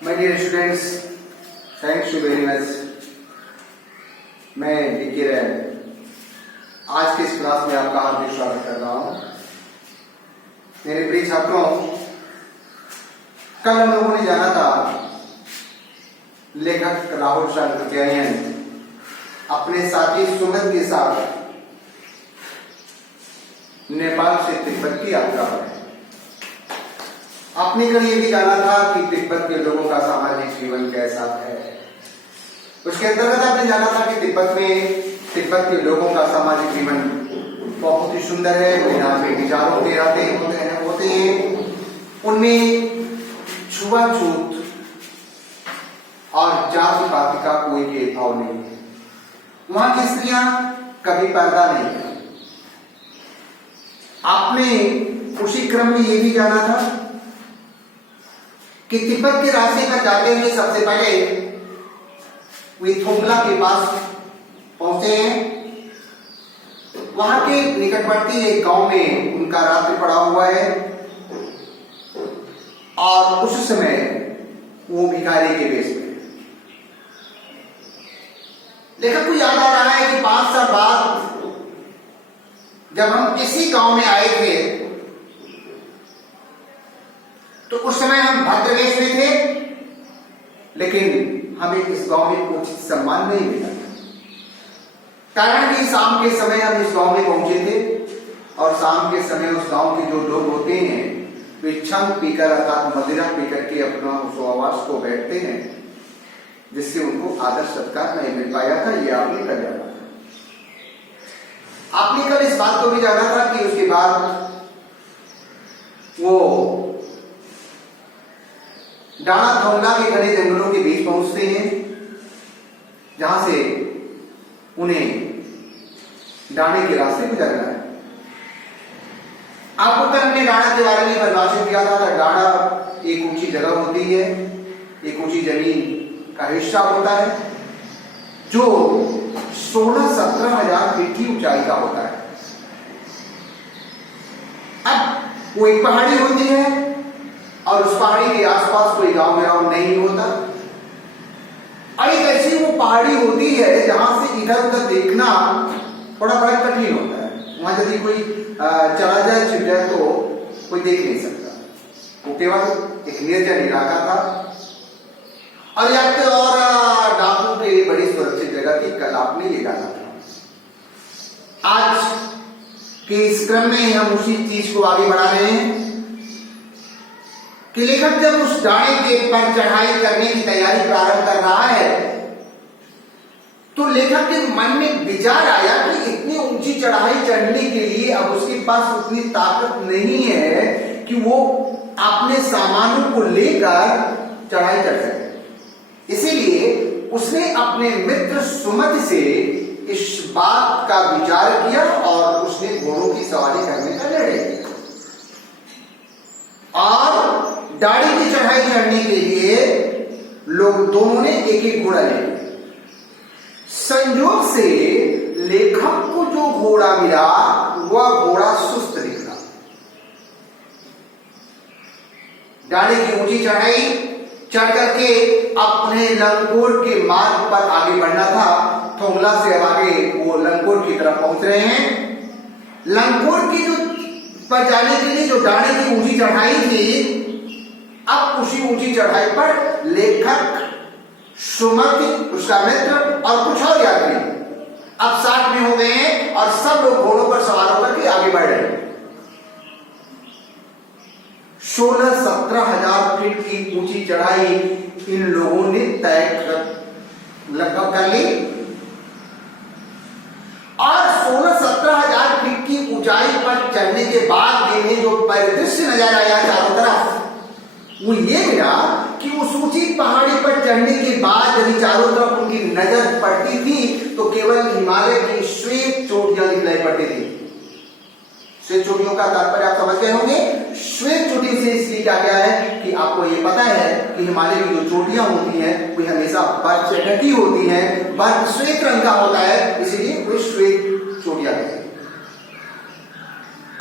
My dear students, thanks you very much. मैं D K रैन आज के इस क्लास में आपका हार्दिक स्वागत कर रहा हूं। मेरे प्रिय छात्रों, कल हम लोगों ने जाना था लेखक राहुल शांकृत्यायन अपने साथी सुमित के साथ नेपाल से तिब्बत की यात्रा पर। आपने कल ये भी जाना था कि तिब्बत के लोगों का सामाजिक जीवन कैसा है। उसके अंतर्गत आपने जाना था कि तिब्बत के लोगों का सामाजिक जीवन बहुत ही सुंदर है। यहाँ पे विचारों के होते हैं। उनमें छुआछूत और जाति पाति का कोई भेदभाव नहीं है। वहां की स्त्रियां कभी पर्दा नहीं करती। आपने उसी क्रम में ये भी जाना था कि तिब्बत के रास्ते पर जाते हुए सबसे पहले वे थोंगला के पास पहुंचे हैं। वहां के निकटवर्ती एक गांव में उनका रात्रि पड़ा हुआ है और उस समय वो भिखारी के वेश में। लेखक को याद आ रहा है कि 5 साल बाद जब हम इसी गांव में आए थे तो उस समय हम भद्रवेश में थे, लेकिन हमें इस गांव में उचित सम्मान नहीं मिला। कारण कि शाम के समय हम इस गांव में पहुंचे थे और शाम के समय उस गांव के जो लोग होते हैं वे छंग पीकर अर्थात मदिरा पीकर के अपना उस आवास को बैठते हैं, जिससे उनको आदर सत्कार नहीं मिल पाया था। ये आपने कल जाना था। आपने कल इस बात को भी जाना था कि उसके बाद वो डाणा थोंगला के घने जंगलों के बीच पहुंचते हैं, जहां से उन्हें डाणे के रास्ते गुजरना है। आपको कल हमने डाणा के बारे में परिभाषित किया था। डाणा एक ऊंची जगह होती है, एक ऊंची जमीन का हिस्सा होता है जो 16-17 हजार फीट की ऊंचाई का होता है। अब वो एक पहाड़ी होती है और उस पहाड़ी के आसपास कोई गांव ग्राम नहीं होता और एक ऐसी वो पहाड़ी होती है जहां से इधर उधर देखना बड़ा कठिन होता है। वहां यदि कोई चला जाए छिप जाए तो कोई देख नहीं सकता। वो केवल एक निर्जन इलाका था और यात्री और डाकू के लिए बड़ी सुरक्षित जगह थी। कल आपने ये जाना था। आज के इस क्रम में हम उसी चीज को आगे बढ़ा रहे हैं कि लेखक जब उस डाणे के पर चढ़ाई करने की तैयारी प्रारंभ कर रहा है तो लेखक के मन में विचार आया कि इतनी ऊंची चढ़ाई चढ़ने के लिए अब उसके पास उतनी ताकत नहीं है कि वो अपने सामानों को लेकर चढ़ाई कर सके। इसीलिए उसने अपने मित्र सुमत से इस बात का विचार किया और उसने घोड़ों की सवारी करने का निर्णय किया और डाड़ी की चढ़ाई चढ़ने के लिए लोग दोनों ने एक एक घोड़ा ले लिया। संयोग से लेखक को जो घोड़ा मिला वह घोड़ा सुस्त निकला। डाड़ी की ऊंची चढ़ाई चढ़ करके अपने लंगोर के मार्ग पर आगे बढ़ना था। थोंगला से अब आगे वो लंगोर की तरफ पहुंच रहे हैं। लंगोर की जो पर जाने के लिए जो डाणे की ऊंची चढ़ाई थी, अब उसी ऊंची चढ़ाई पर लेखक, सुमति, उसका मित्र और कुछ और यात्री अब साथ में हो गए हैं और सब लोग घोड़ों पर सवार होकर के आगे बढ़ रहे हैं। 16-17 हजार फीट की ऊंची चढ़ाई इन लोगों ने लगभग कर ली और 16-17 हजार फीट की ऊंचाई पर चढ़ने के बाद इन्हें जो परिदृश्य नजर आया चारों तरफ वो ये मिला कि उस ऊंची पहाड़ी पर चढ़ने के बाद यदि चारों तरफ उनकी नजर पड़ती थी तो केवल हिमालय की श्वेत चोटियां दिखलाई पड़ती थी। श्वेत चोटियों का तात्पर्य आप समझ गए होंगे। श्वेत चोटी से इसलिए क्या क्या है कि आपको ये पता है कि हिमालय की जो चोटियां होती हैं वे हमेशा बर्फ से ढकी होती हैं, बर्फ श्वेत रंग का होता है, इसलिए वे श्वेत चोटियां कहते हैं।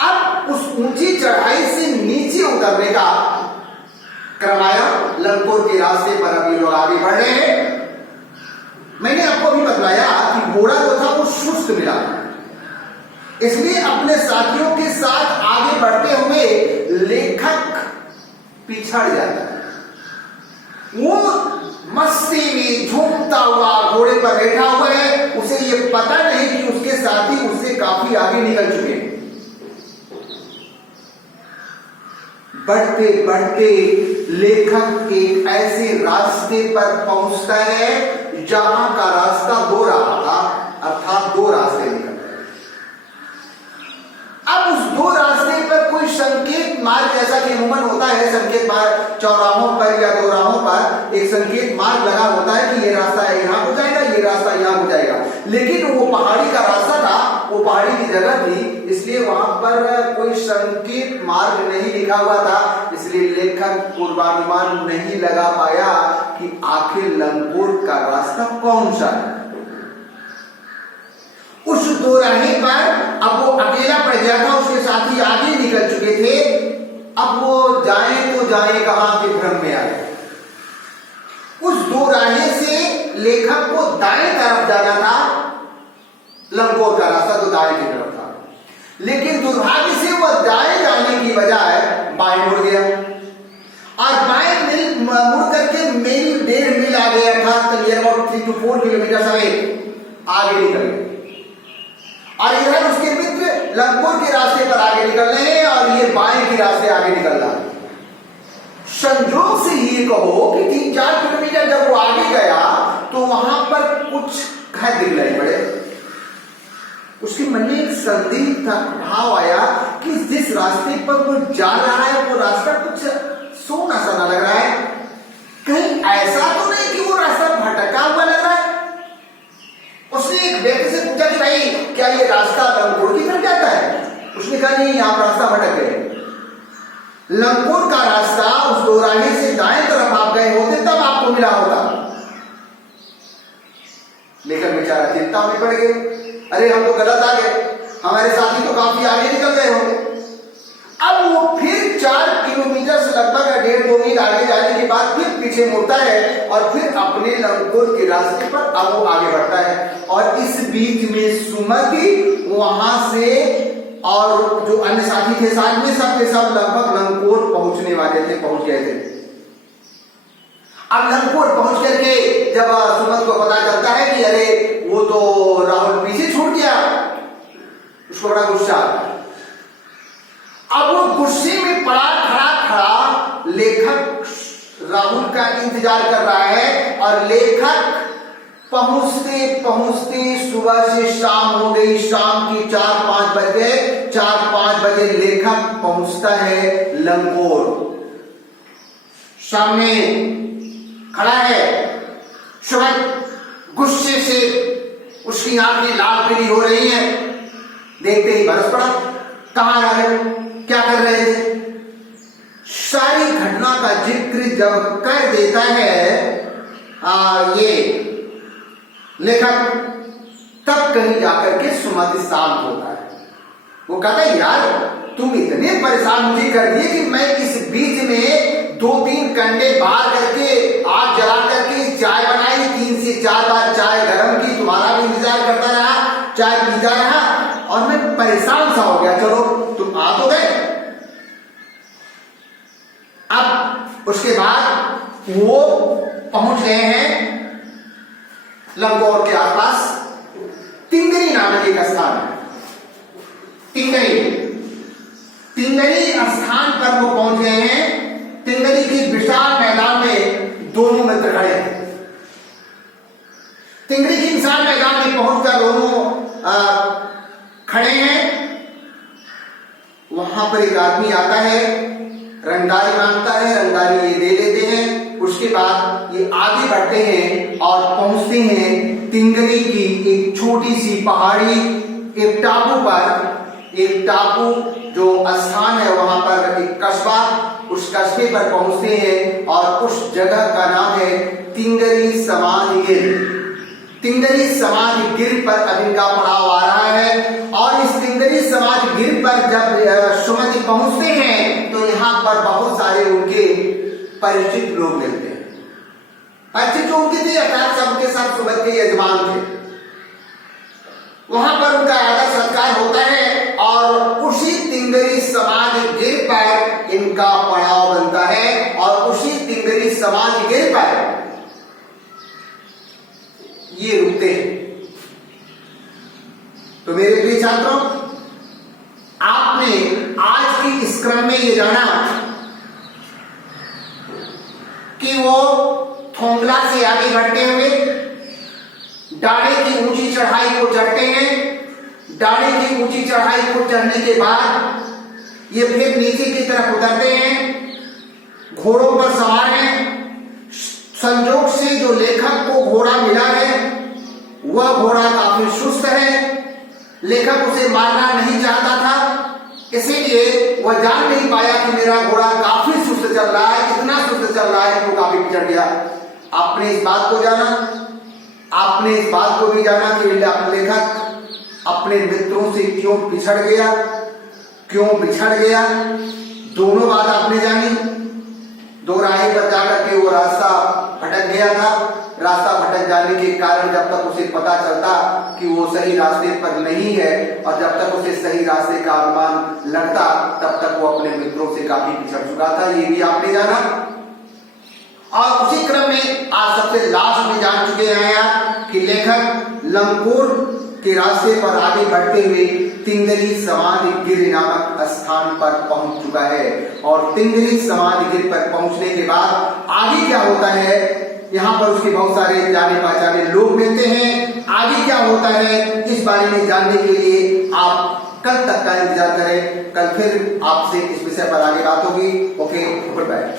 अब उस ऊंची चढ़ाई से नीचे उतरने का क्रमाया लंकोर के रास्ते पर अभी लोग आगे बढ़ रहे हैं। मैंने आपको भी बतलाया कि घोड़ा जो था वो सुस्त मिला, इसलिए अपने साथियों के साथ आगे बढ़ते हुए लेखक पिछड़ जाता है। वो मस्ती में झूमता हुआ घोड़े पर बैठा हुआ है, उसे ये पता नहीं कि उसके साथी उससे काफी आगे निकल चुके हैं। बढ़ते बढ़ते लेखक एक ऐसे रास्ते पर पहुंचता है जहां का रास्ता दो रहा था, अर्थात दो रास्ते निकल रहे। अब उस दो रास्ते पर कोई संकेत मार्ग, जैसा कि अमूमन होता है संकेत मार्ग चौराहों पर या दोराहों पर एक संकेत मार्ग लगा होता है कि ये रास्ता यहां हो जाएगा, ये रास्ता यहां हो जाएगा। लेकिन वो पहाड़ी का रास्ता था, वो पहाड़ी की जगह थी, इसलिए वहां पर कोई संकेत मार्ग नहीं लिखा हुआ था। इसलिए लेखक पूर्वानुमान नहीं लगा पाया कि आखिर लंकोर का रास्ता कौन सा है। उस दोराहे पर अब वो अकेला पड़ गया था, उसके साथी आगे निकल चुके थे। अब वो जाए तो जाए कहां के भ्रम में आए। उस दोराहे से लेखक को दाएं तरफ जाना था, लंकोर का रास्ता तो दाएं की तरफ था, लेकिन दुर्भाग्य से वह दाएं जाने की बजाय बाएं मुड़ गया और बाएं मुड़ करके मील 1.5 मील आ गया था, नियर अबाउट 3 to 4 किलोमीटर आगे निकल गए। और इधर उसके मित्र लंकोर के रास्ते पर आगे निकल रहे हैं और ये बाएं के रास्ते आगे निकल रहा है। संयोग से ये कहो कि 3-4 किलोमीटर जब वो आगे गया तो वहां पर कुछ घर दिखलाई पड़े। उसके मन में एक संदेह का भाव आया कि जिस रास्ते पर वो जा रहा है वो रास्ता कुछ सोना सा ना लग रहा है, कहीं ऐसा तो नहीं कि वो रास्ता भटका हुआ लग रहा है। उसने एक व्यक्ति से पूछा कि भाई क्या ये रास्ता लंकोर की तरफ जाता है? उसने कहा नहीं, यहाँ रास्ता भटक गए। लंकोर का रास्ता उस दोराहे से दाएं तरफ आप गए होते तब आपको मिला होता। लेकिन बेचारा चिंता में पड़ गए, अरे हम तो गलत आ गए, हमारे साथी तो काफी आगे निकल गए होंगे। अब वो फिर 4 किलोमीटर से लगभग 1.5-2 मील आगे जाने के बाद फिर पीछे मुड़ता है और फिर अपने लंकोर के रास्ते पर अब वो आगे बढ़ता है। और इस बीच में सुमति वहां से और जो अन्य साथी थे साथ में सब के सब लगभग लंकोर पहुंचने वाले थे, पहुंच गए थे। अब लंकोर पहुंच करके जब सुमत को पता चलता है कि अरे वो तो राहुल पीछे छूट गया, उसको बड़ा गुस्सा आता है। अब वो गुस्से में खड़ा लेखक राहुल का इंतजार कर रहा है और लेखक पहुंचते पहुंचते सुबह से शाम हो गई। शाम की 4-5 बजे लेखक पहुंचता है लंकोर। सामने खड़ा है सुमत, गुस्से से उसकी आंखें लाल पीली हो रही हैं। देखते ही बरस पड़ा, कहां आ गए, क्या कर रहे थे। सारी घटना का जिक्र जब कर देता है ये लेखक, तब कहीं जाकर के सुमत शांत होता है। वो कहता है यार तुम इतने परेशान मुझे कर दिए कि मैं इस बीच में 2-3 कंडे बाहर करके आग जला करके चाय बनाई, 3 से 4 बार चाय गर्म की, तुम्हारा भी इंतजार करता रहा, चाय पीता रहा और मैं परेशान सा हो गया। चलो तुम आ तो गए। अब उसके बाद वो पहुंच गए हैं लंकोर के आसपास। तिंगरी नामक एक स्थान है, तिंगरी स्थान पर वो पहुंच गए हैं। तिंगरी के विशाल मैदान में दोनों मित्र खड़े हैं। तिंगरी के विशाल मैदान में पहुंचकर दोनों खड़े हैं। वहां पर एक आदमी आता है, रंगदारी मांगता है, रंगदारी ये दे लेते हैं। उसके बाद ये आगे बढ़ते हैं और पहुंचते हैं तिंगरी की एक छोटी सी पहाड़ी, एक टापू पर। एक टापू जो स्थान है वहां पर एक कस्बा, उस कस्बे पर पहुंचते हैं और उस जगह का नाम है तिंगरी समाधि गिर। तिंगरी समाधि गिर पर अब इनका पड़ाव आ रहा है। और इस तिंगरी समाधि गिर पर जब सुमति पहुंचते हैं तो यहाँ पर बहुत सारे उनके परिचित लोग मिलते हैं। परिचित जो उनके थे अर्थात सबके सब सुबह के यजमान थे, वहां पर उनका आदर सत्कार होता है और उसी तिंगरी समाधि गिर पर इनका पड़ाव बनता है और उसी तिंगरी समाधि गिर पर ये रुकते हैं। तो मेरे प्रिय छात्रों, आपने आज के इस क्रम में ये जाना कि वो थोंगला से आगे बढ़ते हुए डाढ़े की ऊंची चढ़ाई को चढ़ते हैं। डाढ़े की ऊंची चढ़ाई को चढ़ने के बाद ये फिर नीचे की तरफ उतरते हैं। घोड़ों पर सवार हैं। संजोग से जो लेखक को घोड़ा मिला है वह घोड़ा काफी सुस्त है। लेखक उसे मारना नहीं चाहता था, इसीलिए वह जान नहीं पाया कि मेरा घोड़ा काफी सुस्त चल रहा है, इतना सुस्त चल रहा है कि वो काफी पिछड़ गया। आपने इस बात को जाना, आपने इस बात को भी जाना कि लेखक अपने मित्रों से क्यों पिछड़ गया, क्यों बिछड़ गया, दोनों बात आपने जानी। दो राहें पर जाकर के वो रास्ता भटक गया था। रास्ता भटक जाने के कारण जब तक उसे पता चलता कि वो सही रास्ते पर नहीं है और जब तक उसे सही रास्ते का अनुमान लगता तब तक वो अपने मित्रों से काफी पिछड़ चुका था, ये भी आपने जाना। और उसी क्रम में आज सबसे लास्ट में जान चुके हैं आप कि लेखक लंगकोट के रास्ते पर आगे बढ़ते हुए तिंगरी समाधि गिर नामक स्थान पर पहुंच चुका है। और तिंगरी समाधि गिर पर पहुंचने के बाद आगे क्या होता है, यहाँ पर उसके बहुत सारे जाने पहचाने लोग मिलते हैं। आगे क्या होता है इस बारे में जानने के लिए आप कल तक का इंतजार करें। कल फिर आपसे इस विषय पर आगे बात होगी। Okay, good bye.